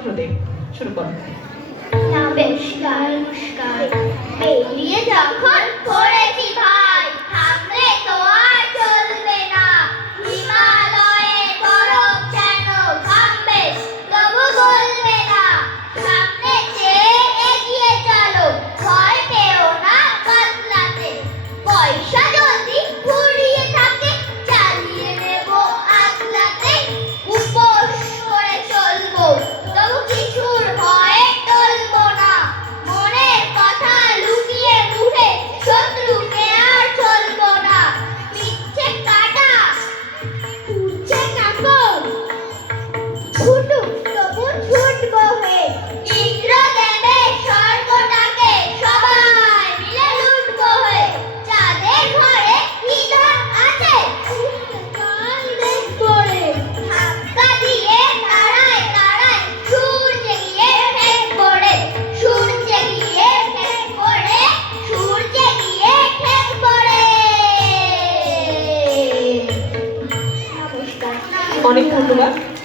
রবীন্দ্রদেব। শুরু করো। নমস্কার নমস্কার, বেরিয়ে যখন পড়েছি ভাই, থামলে তো আর চলবে না। হিমালয়ে বরফ যেন থামবে, তবু গলবে না। সামনে চেয়ে এগিয়ে চলো, ভয় পেও না বদলাতে। পয়সা যদি ফুরিয়ে থাকে, চালিয়ে নেব আগলাতে। উপোস করে চলবো, তবু কিছুর ভয়ে টলবো না। মনের কথা লুকিয়ে মুখে, শত্রুকে আর চলবো না। পিচ্ছে কাটা, উঠছে কাপড়, ছুটুক তবু ছুটবো হে। ইন্দ্রদেবের স্বর্গটাকে সবাই মিলে লুটবো হে। যাদের ঘরে ইঁদুর আছে, কাল দেখবো রে। ধাক্কা দিয়ে তারায় তারায় সূর্যে গিয়ে ফেকবো রে। সূর্যে গিয়ে ফেকবো রে। সূর্যে গিয়ে ফেকবো রে। নমস্কার। অনেক ধন্যবাদ।